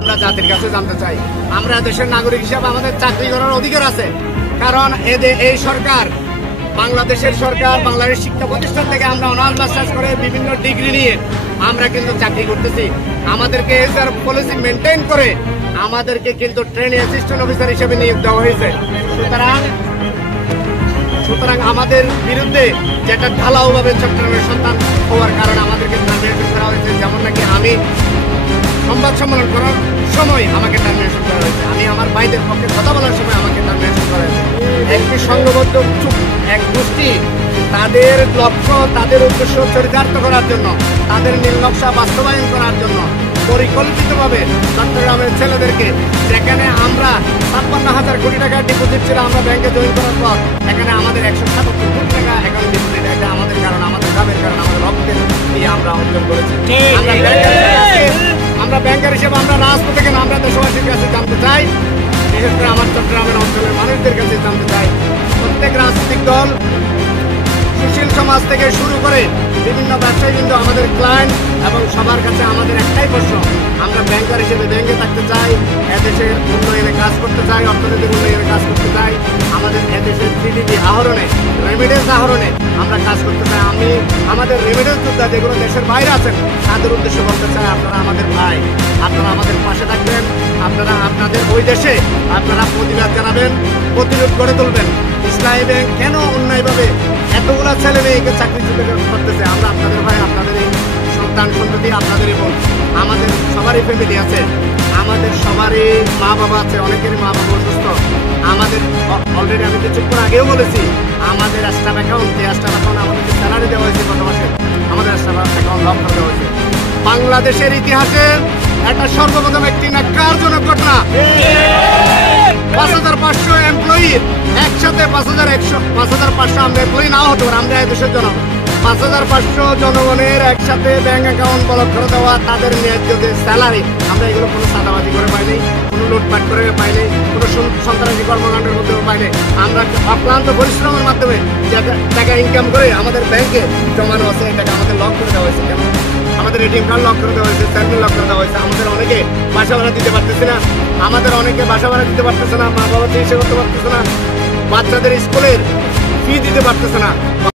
আমরা জাতির কাছে জানতে চাই, আমরা দেশের নাগরিক হিসাবে আমাদের চাকরি করার অধিকার আছে। কারণ এই সরকার, বাংলাদেশের সরকার, বাংলাদেশ শিক্ষা প্রতিষ্ঠান থেকে আমরা অনার্স মাস্টার্স করে বিভিন্ন ডিগ্রি নিয়ে আমরা কিন্তু চাকরি করতেছি। আমাদেরকে এসআর পলিসি মেনটেন করে আমাদেরকে কিন্তু ট্রেনিং অ্যাসিস্ট্যান্ট অফিসার হিসেবে নিয়োগ দেওয়া হয়েছে। সুতরাং আমাদের বিরুদ্ধে যেটা ঢালাওভাবে চট্টগ্রামের সন্তান হওয়ার কারণে আমাদেরকে টার্মিনেশন করা হয়েছে। যেমন নাকি আমি সংবাদ সম্মেলন করার সময় আমাকে টার্মিনেশন করা হয়েছে, আমি আমার ভাইদের পক্ষে কথা বলার সময় আমাকে টার্মিনেশন করা হয়েছে। একটি সংঘবদ্ধ এক গোষ্ঠী তাদের লক্ষ্য, তাদের উদ্দেশ্য চরিতার্থ করার জন্য, তাদের নীল নকশা বাস্তবায়ন করার জন্য পরিকল্পিতভাবে চট্টগ্রামের ছেলেদেরকে, যেখানে আমরা ৫৬,০০০ কোটি টাকা ডিপোজিট ছিল আমরা ব্যাংকে জয়েন করার পর, এখানে আমাদের ১৭৭ কোটি টাকা অ্যাকাউন্ট ডিপোজিট। এটা আমাদের কারণ, আমাদের কামের কারণ, আমাদের রক্তের দিয়ে আমরা অর্জন করেছি। আমরা ব্যাংকার হিসেবে আমরা রাজপথে কেন আমরা দেশবাসীর কাছে জানতে চাই, বিশেষ করে আমার চট্টগ্রামের অঞ্চলের মানুষদের কাছে জানতে চাই, প্রত্যেক রাজনৈতিক দল, সুশীল সমাজ থেকে শুরু করে বিভিন্ন ব্যবসায়ী কিন্তু আমাদের ক্লায়েন্ট এবং সবার কাছে আমাদের একটাই প্রশ্ন, আমরা ব্যাংকার হিসেবে ব্যাংকে থাকতে চাই, এদেশের উন্নয়নে কাজ করতে চাই, অর্থনৈতিক উন্নয়নে কাজ করতে চাই, আমাদের এদেশের জিডিপি আহরণে, রেমিডেন্স আহরণে আমরা কাজ করতে চাই। আমি আমাদের রেমিডেন্স যোদ্ধা যেগুলো দেশের বাইরে আছেন তাদের উদ্দেশ্যে বলতে চাই, আপনারা আমাদের ভাই, আপনারা আমাদের পাশে থাকবেন, আপনারা আপনাদের ওই দেশে আপনারা প্রতিবাদ জানাবেন, প্রতিরোধ গড়ে তুলবেন। ইসলামী ব্যাংক কেন অন্যায়ভাবে এতগুলা ছেলে মেয়েকে চাকরিচ্যুত করতেছে? আমরা আপনাদের ভাই, আপনাদেরই সন্তান সন্ততি, আপনাদেরই বোন, আমাদের সবারই ফ্যামিলি আছে, আমাদের সবারই মা বাবা আছে, অনেকেরই মা বাবা অসুস্থ। আমাদের অলরেডি আমি কিছুক্ষণ আগেও বলেছি, আমাদের স্টাফ অ্যাকাউন্ট আমাদেরকে স্যালারি দেওয়া হয়েছে গত মাসে, আমাদের স্টাফ অ্যাকাউন্ট লক করে দেওয়া হয়েছে। বাংলাদেশের ইতিহাসে একটা সর্বপ্রথম একটি ন্যাক্কারজনক ঘটনা, ৫৫০০ এমপ্লয়ি একসাথে ৫৫০০ আমরা এমপ্লয়ি নাও হতে পারে, আমরা দেশের জনগণ, ৫৫০০ জনগণের একসাথে ব্যাংক অ্যাকাউন্ট ব্লক করে দেওয়া, তাদের ন্যায্য যে স্যালারি, আমরা এগুলো কোনো সাদাবাজি করে পাইনি, কোনো লুটপাট করে পাইনি, কোনো সন্ত্রাসী কর্মকাণ্ডের মধ্যে পাইনি। আমরা অক্লান্ত পরিশ্রমের মাধ্যমে যে টাকা ইনকাম করে আমাদের ব্যাংকে জমানো আছে, এই টাকা আমাদের লক করে দেওয়া হয়েছে। কেন? আমাদের এটিএম কার্ড লক করে দেওয়া হয়েছে, স্যালারি লক করে দেওয়া হয়েছে। আমাদের অনেকে বাসা ভাড়া দিতে পারতেছে না, আমাদের অনেকে বাসা ভাড়া দিতে পারতেছে না, মা বাবা চিকিৎসা করতে পারতেছে না, বাচ্চাদের স্কুলের ফি দিতে পারতেছে না।